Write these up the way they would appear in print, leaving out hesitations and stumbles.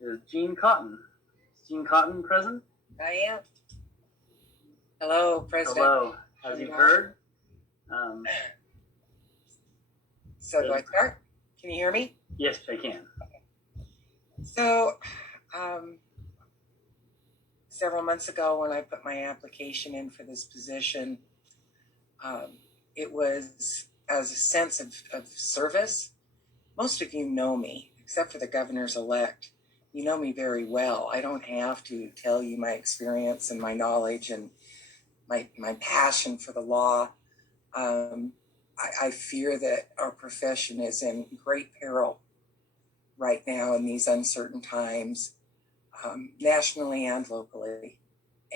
is Jean Cotton. Is Jean Cotton present? I am. Hello, President. Hello. As you've heard. So do I start? Can you hear me? Yes, I can. So, several months ago when I put my application in for this position, it was as a sense of service. Most of you know me, except for the governor's elect. You know me very well. I don't have to tell you my experience and my knowledge and my passion for the law. I fear that our profession is in great peril right now in these uncertain times, nationally and locally.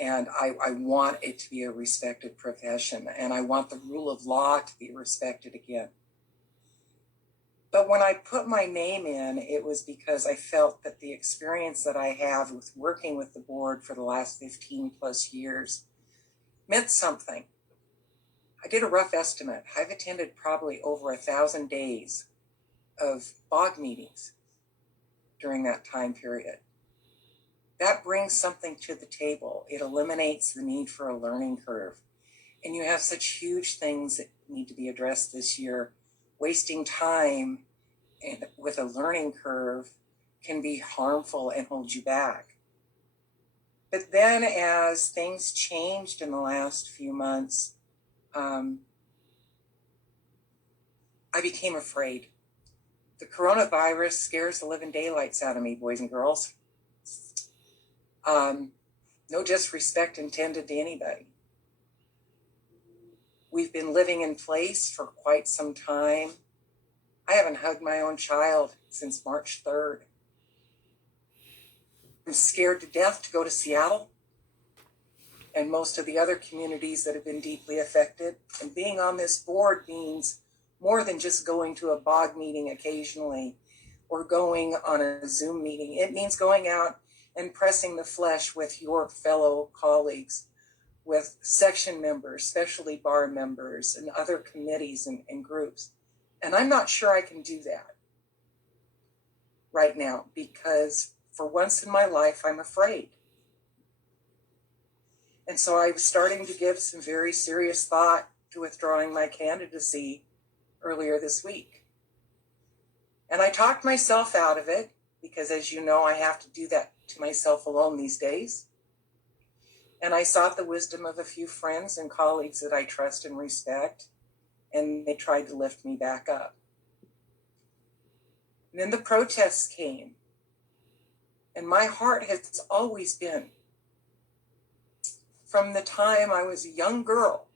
And I want it to be a respected profession, and I want the rule of law to be respected again. But when I put my name in, it was because I felt that the experience that I have with working with the board for the last 15 plus years meant something. I did a rough estimate. I've attended probably over 1,000 days of BOG meetings during that time period. That brings something to the table. It eliminates the need for a learning curve. And you have such huge things that need to be addressed this year. Wasting time with a learning curve can be harmful and hold you back. But then as things changed in the last few months, I became afraid. The coronavirus scares the living daylights out of me, boys and girls. No disrespect intended to anybody. We've been living in place for quite some time. I haven't hugged my own child since March 3rd. I'm scared to death to go to Seattle and most of the other communities that have been deeply affected. And being on this board means more than just going to a BOG meeting occasionally or going on a Zoom meeting. It means going out and pressing the flesh with your fellow colleagues, with section members, specialty bar members, and other committees and groups. And I'm not sure I can do that right now because for once in my life, I'm afraid. And so I was starting to give some very serious thought to withdrawing my candidacy earlier this week. And I talked myself out of it because, as you know, I have to do that to myself alone these days. And I sought the wisdom of a few friends and colleagues that I trust and respect, and they tried to lift me back up. And then the protests came, and my heart has always been, from the time I was a young girl,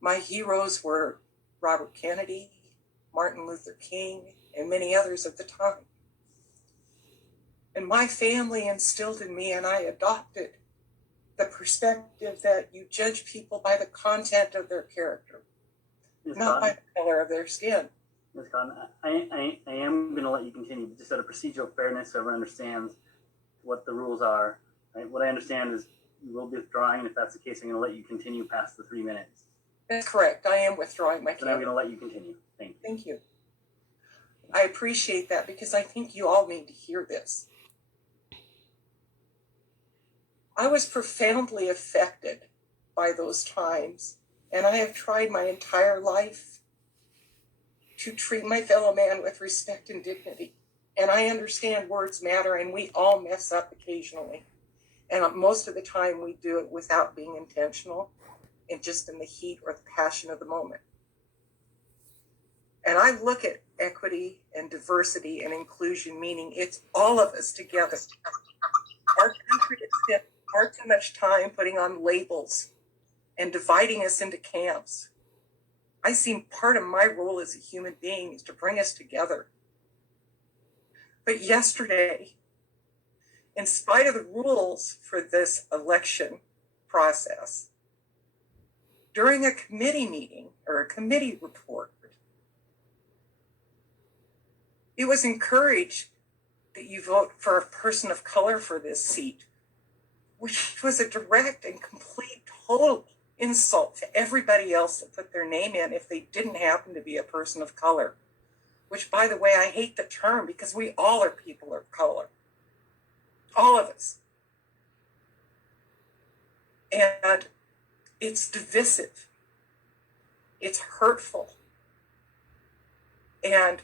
my heroes were Robert Kennedy, Martin Luther King, and many others at the time. And my family instilled in me, and I adopted the perspective that you judge people by the content of their character, not by the color of their skin. Ms. Cotton, I am going to let you continue, but just out of procedural fairness so everyone understands what the rules are. Right? What I understand is you will be withdrawing, and if that's the case, I'm going to let you continue past the 3 minutes. That's correct. I am withdrawing my candidacy. I'm going to let you continue. Thank you. Thank you. I appreciate that because I think you all need to hear this. I was profoundly affected by those times, and I have tried my entire life to treat my fellow man with respect and dignity. And I understand words matter, and we all mess up occasionally. And most of the time we do it without being intentional and just in the heat or the passion of the moment. And I look at equity and diversity and inclusion, meaning it's all of us together. Our country has spent far too much time putting on labels and dividing us into camps. I see part of my role as a human being is to bring us together. But yesterday, in spite of the rules for this election process, during a committee meeting or a committee report, it was encouraged that you vote for a person of color for this seat, which was a direct and complete total insult to everybody else that put their name in if they didn't happen to be a person of color. which, by the way, I hate the term because we all are people of color. All of us. And it's divisive. It's hurtful. And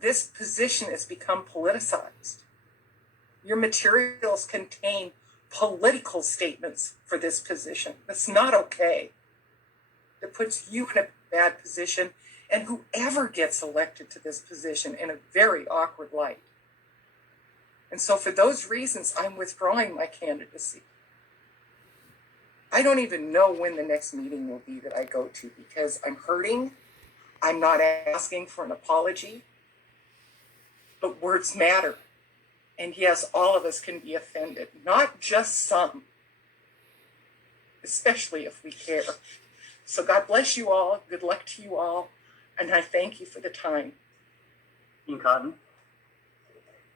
this position has become politicized. Your materials contain political statements for this position. That's not okay. It puts you in a bad position and whoever gets elected to this position in a very awkward light. And so for those reasons, I'm withdrawing my candidacy. I don't even know when the next meeting will be that I go to because I'm hurting. I'm not asking for an apology, but words matter. And yes, all of us can be offended, not just some, especially if we care. So God bless you all. Good luck to you all. And I thank you for the time. Dean Cotton,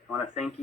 I want to thank you